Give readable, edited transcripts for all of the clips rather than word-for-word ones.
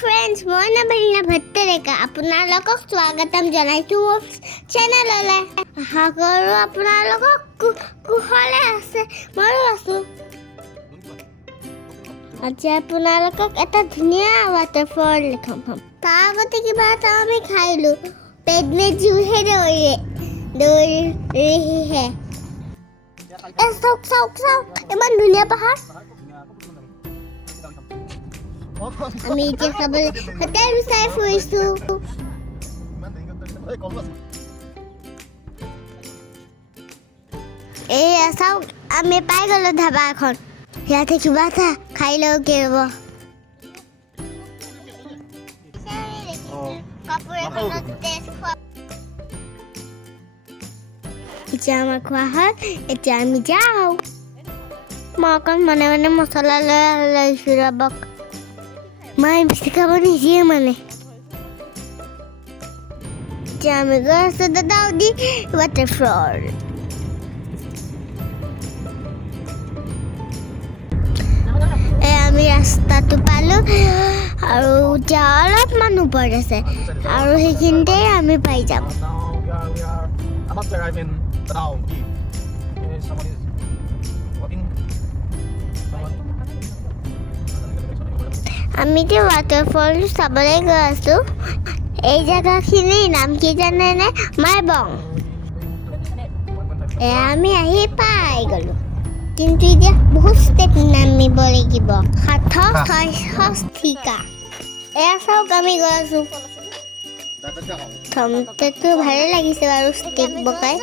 friends, মই নাবিনা ভট্টেৰেকা আপোনালোকক স্বাগতম জনাইছো চেনেললৈ। আশা কৰোঁ আপোনালোকক কুশলে আছে, ময়ো আছোঁ। আজি আপোনালোকক এটা ধুনীয়া waterfall দেখাম। তাৰ আগতে কিবা এটা আমি খাইলোঁ। পেট মে জুহে দৌৰি হে। চাওক ইমান ধুনীয়া পাহাৰ। আমি এতিয়া খাবলৈ হোটেল বিচাৰি ফুৰিছোঁ। এয়া চাওক আমি পাই গ'লো ধাবা এখন। ইয়াতে কিবা এটা খাই লওঁ কি হ'ব। এতিয়া আমাৰ খোৱা হ'ল, এতিয়া আমি যাওঁ। মই অকণ মনে মনে মছলা লৈ আহিছোঁ ৰ'বক। মায়ে বেছি খাব নিদিয়ে মানে। এতিয়া আমি গৈ আছোঁ দিদাউদিপ waterfall। আমি ৰাস্তাটো পালোঁ আৰু এতিয়া অলপমান ওপৰত আছে আৰু সেইখিনিতে আমি পাই যাম। About to arrive in Didaodip. Someone is walking. আমি যে waterfall চাবলৈ গৈ আছোঁ। এই জেগাখিনিৰ নাম কি জানেনে? মাইবং। আমি আহি পাই গ'লোঁ, কিন্তু এতিয়া বহুত ষ্টেপ নামিব লাগিব। 760 এয়া চাওক আমি গৈ আছোঁ। থমতেতো ভালে লাগিছে বাৰু ষ্টেপ বগাই।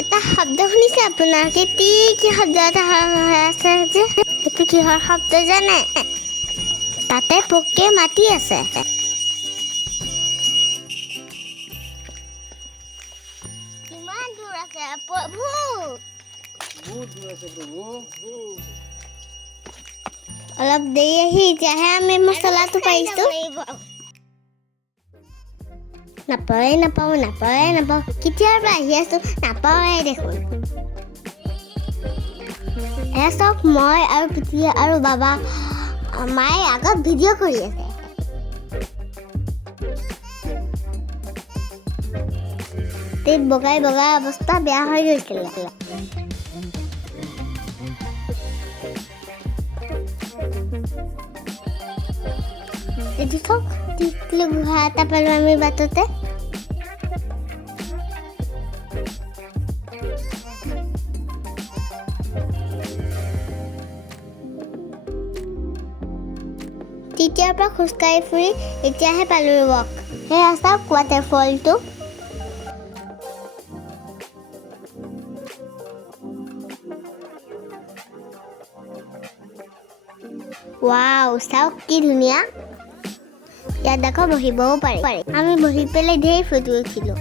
এটা শব্দ শুনিছে আপোনালোকে? কি শব্দ এটা হৈ আছে যে, সেইটো কিহৰ শব্দ জানে? তাতে পোকে মাতি আছে। কিমান দূৰ আছে প্ৰভু? অলপ দেৰি আহি এতিয়াহে আমি মছলাটো পাইছোঁ। নাপাওঁ কেতিয়াৰ পৰা আহি আছোঁ, নাপাওঁৱে দেখোন। এয়া চাওক মই আৰু পিতিয়া আৰু বাবা মায়ে আগত ভিডিঅ' কৰি আছে। বগাই অৱস্থা বেয়া হৈ গৈছিল। এইটো চাওক গুহা এটা পালোঁ আমি বাটতে। তেতিয়াৰ পৰা খোজকাঢ়ি ফুৰি এতিয়াহে পালোঁ ৰ'বক। সেয়া চাওক waterfallটো। ৱাও, চাওক কি ধুনীয়া। ইয়াত দেখো বহিবও পাৰি। আমি বহি পেলাই ধেৰ ফটো উঠিলোঁ।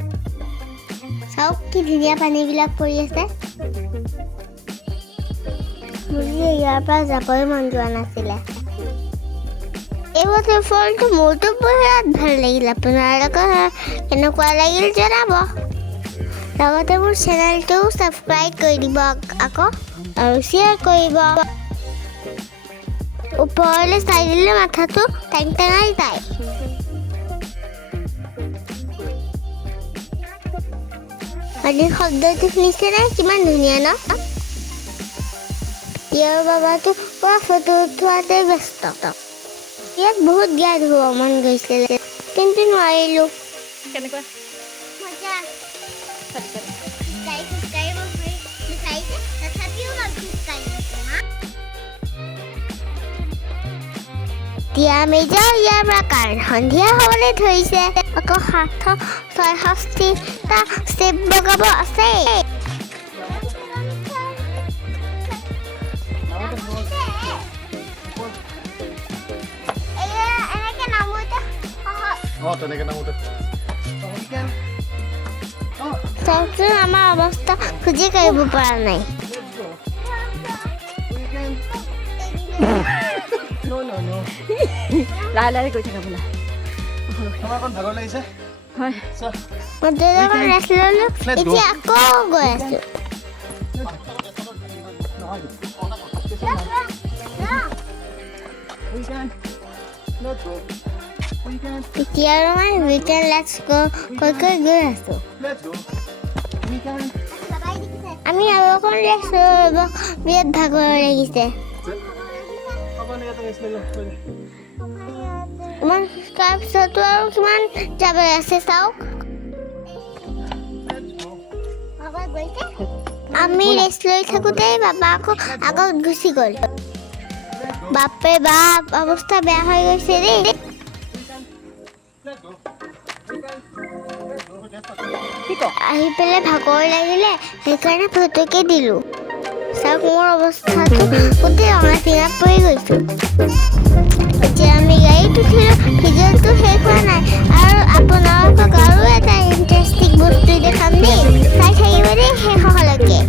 চাওক কি ধুনীয়া পানীবিলাক পৰি আছে। মোৰ ইয়াৰ পৰা যাবলৈ মন যোৱা নাছিলে। এই waterfallটো মোৰতো বিৰাট ভাল লাগিল। আপোনালোকৰ কেনেকুৱা লাগিল জনাব। লগতে মোৰ চেনেলটো ছাবস্ক্ৰাইব কৰি দিব আকৌ আৰু শ্বেয়াৰ কৰিব। ওপৰলৈ চাই দিলে মাথাটো টেঙাই যায়। পানীৰ শব্দটো শুনিছেনে? কিমান ধুনীয়া ন? ইয়াৰ বাবাটো পুৰা ফটো উঠোৱাতে ব্যস্ত। ইয়াত বহুত গা ধুব মন গৈছিল, কিন্তু নোৱাৰিলোঁ। কেনেকুৱা মজা। এতিয়া আমি যাওঁ ইয়াৰ পৰা, কাৰণ সন্ধিয়া হ'বলৈ ধৰিছে। আকৌ 766টা ষ্টেপ বগাব আছে। চাওকচোন আমাৰ অৱস্থা খুজি কাঢ়িব পৰা নাই। লাহে গৈ থাকা বোলা। ভাগৰ লাগিছে। হয় মই এতিয়া আকৌ গৈ আছোঁ। Let's go. We can. এতিয়া আৰু মই উইকেণ্ড লেটছ কৈ গৈ আছোঁ Let's go. We can. আমি আৰু অকণ ৰেষ্ট ল'ব বিৰাট ভাগৰ লাগিছে Come on, get the rest. ইমান তাৰপিছতো আৰু কিমান যাব আছে চাওক আমি ৰেষ্ট লৈ থাকোঁতেই বাবা আকৌ আগত গুচি গ'ল বাপৰে বাপ অৱস্থা বেয়া হৈ গৈছে দেই Let's go. We can. Let's go. Just আহি পেলাই ভাগৰ লাগিলে সেইকাৰণে ফটোকে দিলোঁ চাওক মোৰ অৱস্থাটো গোটেই ৰঙা চিঙাত পৰি গৈছোঁ এতিয়া আমি গাড়ীত উঠিলোঁ ভিডিঅ'টো শেষ হোৱা নাই আৰু আপোনালোকক আৰু এটা ইণ্টাৰেষ্টিং বস্তু দেখাম দেই চাই থাকিব দেই শেষলৈকে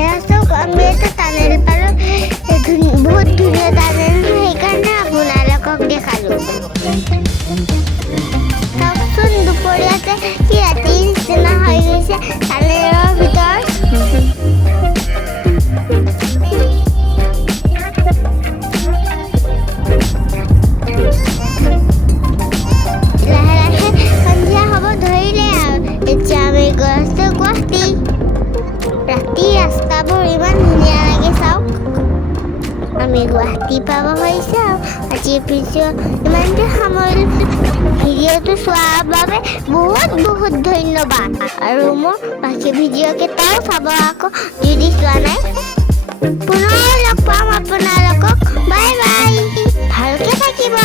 এয়া চাওক আমি এটা টানেল পালোঁ বহুত ধুনীয়া টানেল সেইকাৰণে আপোনালোকক দেখালোঁ চাওকচোন দুপৰীয়াতে কি ৰাতি নিচিনা হৈ গৈছে টানেলৰ ভিতৰত লাহে লাহে সন্ধিয়া হ'ব ধৰিলে আৰু এতিয়া আমি গৈ আছোঁ গুৱাহাটী ৰাতি ৰাস্তাবোৰ ইমান ধুনীয়া লাগে চাওক আমি গুৱাহাটী পাব হৈছে আৰু আজিৰ ভিডিঅ' ইমানতে সামৰিলোঁ ভিডিঅ'টো চোৱাৰ বাবে বহুত ধন্যবাদ আৰু মোৰ বাকী ভিডিঅ' কেইটাও চাব আকৌ যদি চোৱা নাই পুনৰ লগ পাম আপোনালোকক বাই বাই ভালকে থাকিব